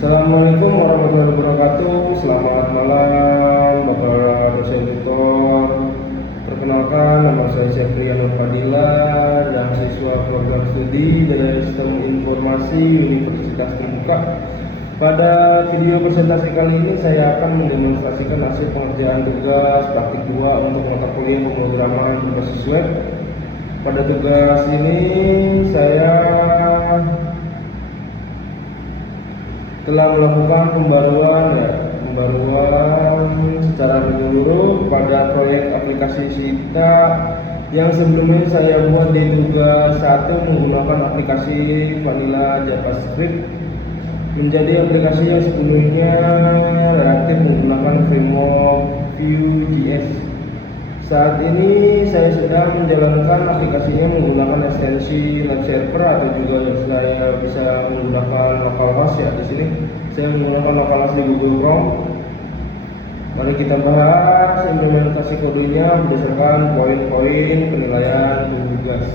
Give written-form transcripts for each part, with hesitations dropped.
Assalamualaikum warahmatullahi wabarakatuh. Selamat malam Bapak dosen tutor. Perkenalkan, nama saya Syafriya Nur Fadila, dan siswa program studi dari Sistem Informasi Universitas Terbuka. Pada video presentasi kali ini saya akan mendemonstrasikan hasil pengerjaan tugas praktik 2 untuk mata kuliah pemrograman berbasis web. Pada tugas ini saya telah melakukan pembaruan secara menyeluruh pada proyek aplikasi Sita yang sebelumnya saya buat di tugas 1 menggunakan aplikasi Vanilla JavaScript menjadi aplikasi yang sepenuhnya reaktif menggunakan framework Vue.js. Saat ini saya sedang menjalankan aplikasinya menggunakan ekstensi web server atau juga saya bisa menggunakan localhost ya. Di sini saya menggunakan localhost di Google Chrome. Mari kita bahas implementasi kodenya berdasarkan poin-poin penilaian tugas.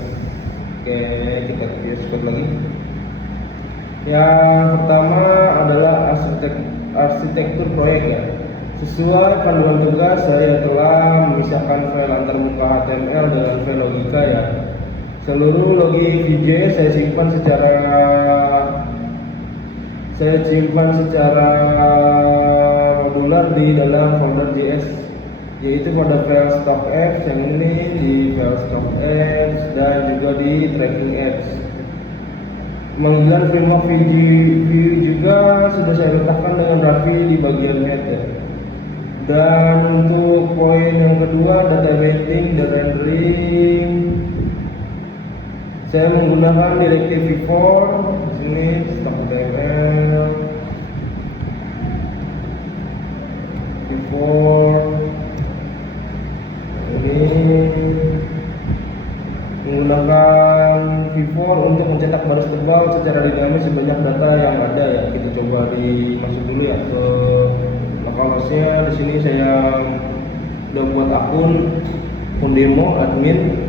Oke, kita lihat code lagi. Yang pertama adalah arsitektur proyek ya. Sesuai panduan tugas, saya telah memisahkan file antarmuka HTML dengan file logika ya. Seluruh logik Vue.js saya simpan secara modular di dalam folder JS, yaitu pada file stock apps yang ini di file stock apps dan juga di tracking apps. Pemanggilan framework Vue juga sudah saya letakkan dengan rapi di bagian header. Dan untuk poin yang kedua, data binding dan rendering, saya menggunakan direktif v4. Di sini stock HTML v4 ini menggunakan v4 untuk mencetak baris tebal secara dinamis sebanyak data yang ada ya. Kita coba dimasuk dulu ya ke localhost-nya. Di sini saya udah buat akun demo admin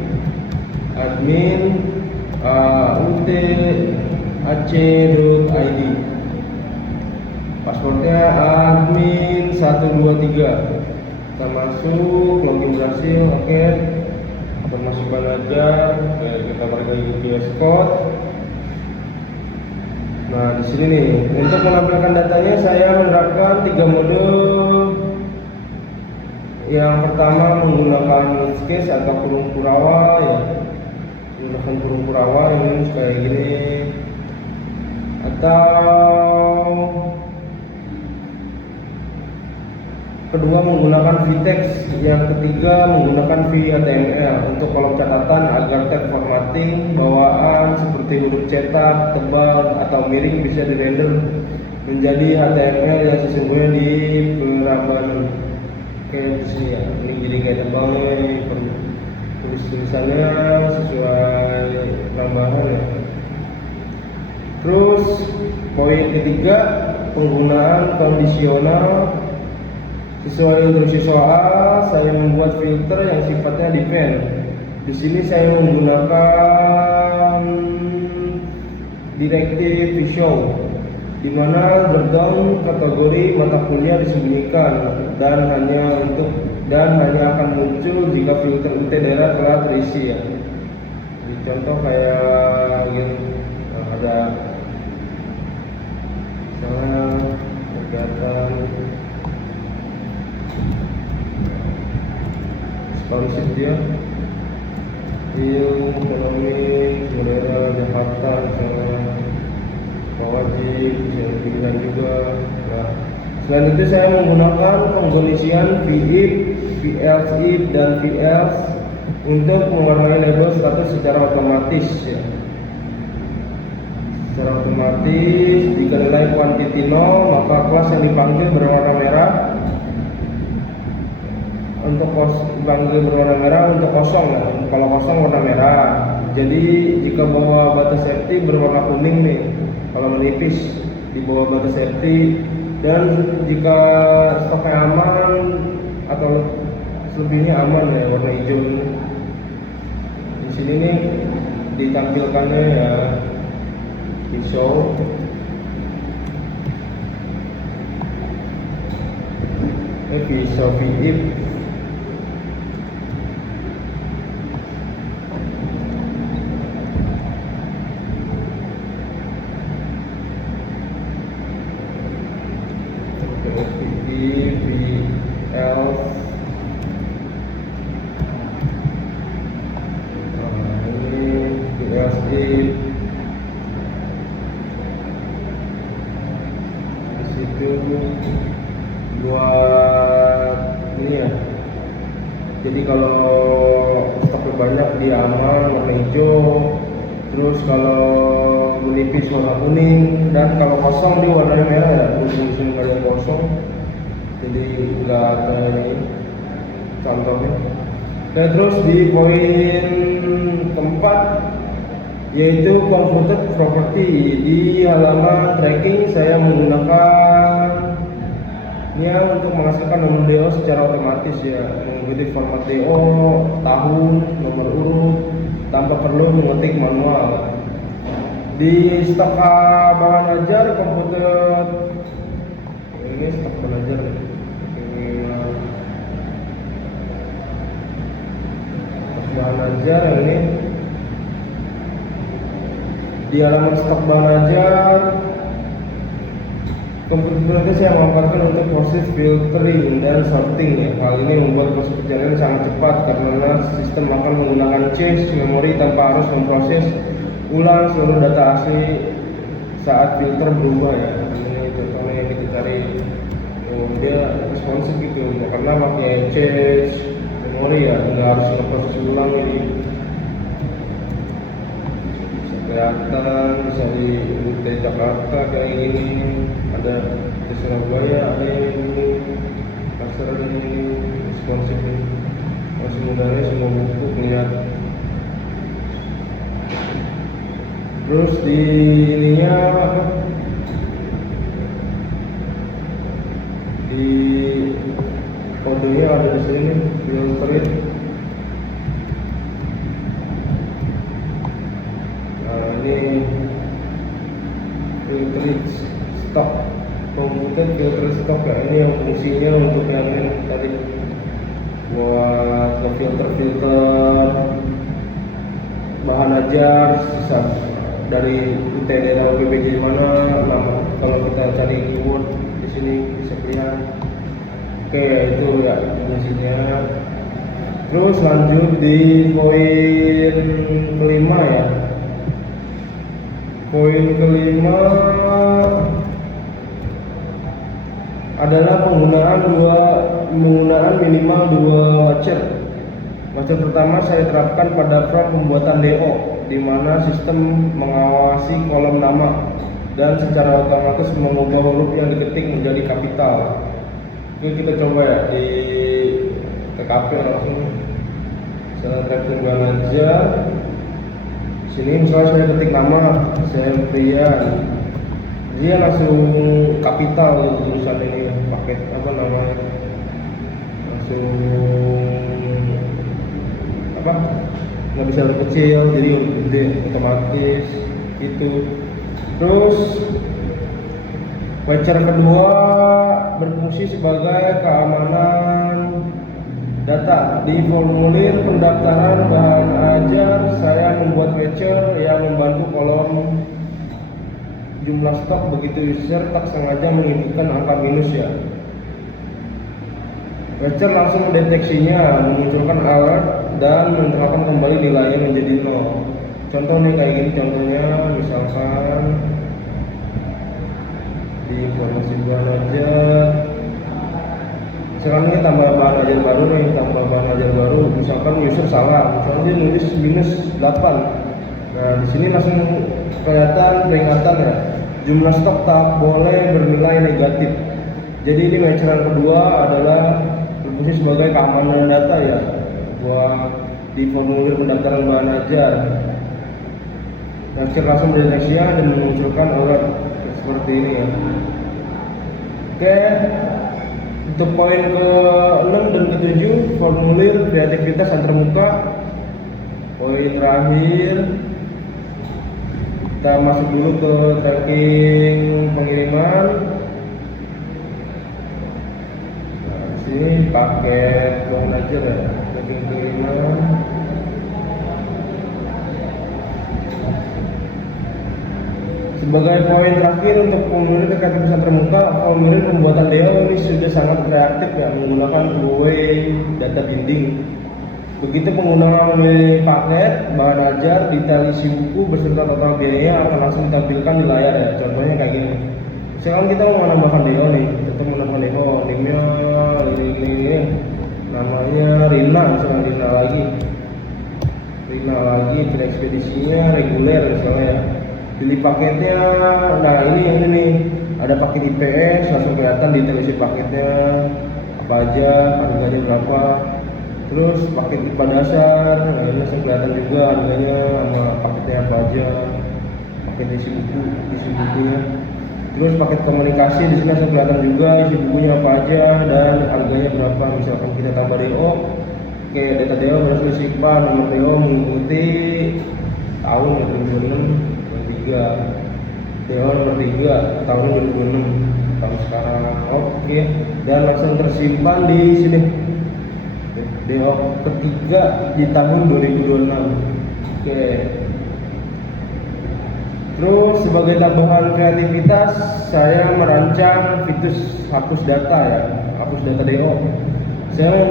ut.ac.id. Passwordnya admin123. Kita masuk, login berhasil, oke. Kita masukkan aja, kita pakai VS Code. Nah, di sini nih, untuk menampilkan datanya saya menerapkan 3 mode. Yang pertama menggunakan case atau kurung kurawa ya. Menggunakan kurung kurawa ini kayak gini. Atau kedua menggunakan vtext, yang ketiga menggunakan VHTML untuk kolom catatan agar tag formatting bawaan seperti huruf cetak, tebal atau miring bisa dirender menjadi HTML yang sesungguhnya di pemrograman. Oke, di sini ya, ini jadi kayak tebal nih, tulisannya sesuai tambahan ya. Terus poin ketiga, penggunaan kondisional. Sesuai instruksi soal, saya membuat filter yang sifatnya depend. Di sini saya menggunakan direktif show, di mana dropdown kategori mata kuliah disembunyikan dan hanya akan muncul jika filter UT daerah telah terisi ya. Jadi contoh kayak gini, ada misalnya kegiatan konsep dia ekonomi daerah Jakarta misalnya wajib yang pilihan juga. Nah, selain itu saya menggunakan pengkondisian VIF, VELSE dan VELSE untuk mewarnai label status secara otomatis ya. Secara otomatis jika nilai quantity 0 maka kelas yang dipanggil berwarna merah. Untuk berwarna merah untuk kosong ya. Kalau kosong warna merah. Jadi jika bawa batas safety berwarna kuning nih. Kalau menipis di bawah batas safety. Dan jika stoknya aman atau selebihnya aman ya, warna hijau ini. Di sini nih ditampilkannya ya, di show Visa VIP. Buat ini ya, jadi kalau stoknya banyak dia aman warna hijau, terus kalau menipis warna kuning, dan kalau kosong dia warna merah ya, musim nggak ada kosong, jadi nggak kayak ini contohnya. Dan terus di poin keempat yaitu converted property, di halaman tracking saya menggunakan untuk menghasilkan nomor DO secara otomatis ya, mengikuti format DO, tahun, nomor urut tanpa perlu mengetik manual. Di stok bahan ajar komputer ini stok bahan ajar yang ini di halaman stok bahan ajar komputer itu saya memanfaatkan untuk proses filtering dan sorting ya. Hal ini membuat proses perjalanan sangat cepat karena sistem akan menggunakan cache memori tanpa harus memproses ulang seluruh data asli saat filter berubah ya. Ini contohnya yang kita cari mobil responsif gitu, karena pakai cache memori ya, nggak harus memproses ulang ini. Kelihatan bisa di Jakarta kayak gini, ada di Surabaya ada yang ini, pasar ini responsif ini, masih mudahnya semua buku melihat. Terus di ininya di kodenya ada di sini filterin. Ini filter stok komputer, filter stok ya, ini yang fungsinya untuk yang ini tadi buat filter bahan ajar dari UTD atau PBG mana. Nah, kalau kita cari keyword di sini bisa lihat. Oke, itu ya fungsinya. Terus lanjut di poin kelima ya. Poin kelima adalah penggunaan minimal dua watcher. Watcher pertama saya terapkan pada prompt pembuatan DO, di mana sistem mengawasi kolom nama dan secara otomatis mengubah huruf yang diketik menjadi kapital. Itu kita coba ya di TKP langsung. Saya tracking aja. Sini misalnya saya ketik nama saya Prian, dia langsung kapital gitu tulisan ini, paket apa namanya, langsung apa, nggak bisa huruf kecil jadi huruf gede otomatis gitu. Terus watcher kedua berfungsi sebagai keamanan data. Di formulir pendaftaran bahan ajar saya membuat watcher yang membantu kolom jumlah stok, begitu user tak sengaja menginputkan angka minus ya. Watcher langsung mendeteksinya, memunculkan alert dan menerapkan kembali nilainya menjadi 0. Contoh nih kayak gini contohnya, misalkan di informasi bahan ajar. Sekarang ini tambah bahan ajar baru nih, misalkan user salah, misalnya dia nulis minus 8. Nah, di sini langsung kelihatan peringatan ya, jumlah stok tak boleh bernilai negatif. Jadi ini watcher yang kedua adalah berfungsi sebagai keamanan data ya, buat di formulir pendaftaran bahan ajar. Watcher langsung mendeteksi dan memunculkan alert seperti ini ya. Oke. Untuk poin ke-6 dan ke-7 formulir kreativitas antarmuka. Poin terakhir kita masuk dulu ke tracking pengiriman. Nah, di paket Bang Najar ya, paket kiriman. Sebagai poin terakhir untuk formulir terkait pesan termuka, formulir pembuatan DO ini sudah sangat kreatif ya, menggunakan two-way data binding. Begitu pengguna memilih paket, bahan ajar, detail isi buku beserta total biayanya akan langsung ditampilkan di layar ya. Contohnya kayak gini. Sekarang kita mau menambahkan DO nih, kita menambahkan DO, nimnya ini, namanya Rina, misalnya Rina lagi, ekspedisinya reguler misalnya ya. Pilih paketnya, nah ini yang ini ada paket IPS, langsung kelihatan detail isi paketnya apa aja, harganya berapa. Terus paket IPA dasar, nah ini langsung kelihatan juga harganya sama paketnya apa aja, paket isi bukunya. Terus paket komunikasi di sini langsung kelihatan juga isi bukunya apa aja dan harganya berapa. Misalkan kita tambah DO, oke data DO berhasil simpan, nomor DO mengikuti tahun 2026. DO nomor 3 tahun 2006 tahun sekarang. Oke, dan langsung tersimpan di sini DO ketiga di tahun 2026. Oke, terus sebagai tambahan kreativitas saya merancang fitur hapus data ya, hapus data DO. Saya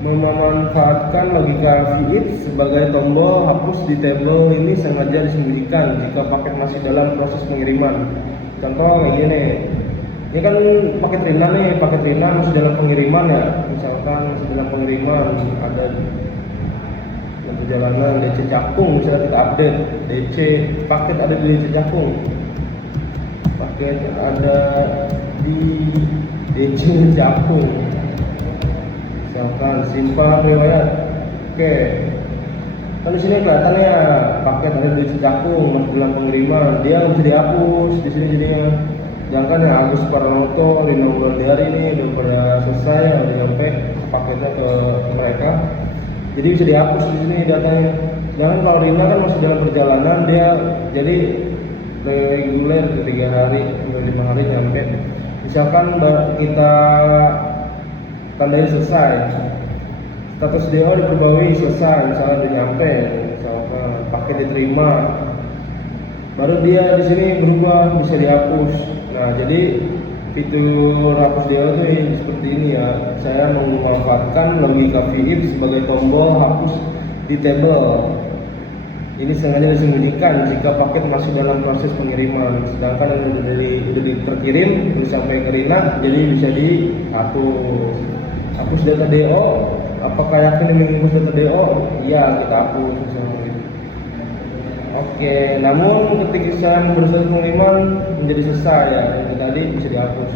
memanfaatkan logika VIF sebagai tombol hapus di tabel ini sengaja disembunyikan jika paket masih dalam proses pengiriman. Contoh kayak gini, ini kan paket Rina masih dalam pengiriman ya. Misalkan masih dalam pengiriman, ada perjalanan DC Cakung, misalnya kita update DC paket ada di DC Cakung, paket ada di DC Cakung. Misalkan simpan riwayat, oke. Kan di sini kelihatannya paket ada di Cakung masih dalam pengiriman, dia nggak bisa dihapus di sini jadinya. Jangan yang Agus Parnoto, Rina Wulandari ini udah pada selesai, udah nyampe paketnya ke mereka, jadi bisa dihapus di sini datanya. Jangan kalau Rina kan masih dalam perjalanan, dia jadi reguler 3 hari, 5 hari nyampe. Misalkan kita tandanya selesai, status DO diperbarui selesai, misalnya udah nyampe, misalkan paket diterima, baru dia di sini berubah bisa dihapus. Nah jadi fitur hapus DO itu seperti ini ya. Saya memanfaatkan logika VIF sebagai tombol hapus di tabel. Ini sengaja disembunyikan jika paket masih dalam proses pengiriman. Sedangkan yang udah terkirim terus sampai ke Rina, jadi bisa dihapus. Hapus data DO, apakah yakin menghapus data DO? Iya, kita hapus misalnya gitu. Oke, namun ketika saya memproses pengiriman menjadi selesai ya, yang tadi bisa dihapus.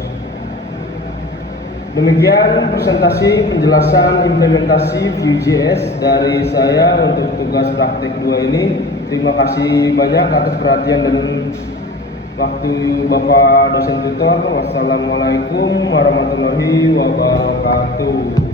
Demikian presentasi penjelasan implementasi Vue.js dari saya untuk tugas praktek 2 ini. Terima kasih banyak atas perhatian dan waktu Bapak dosen tutor. Wassalamualaikum warahmatullahi wabarakatuh.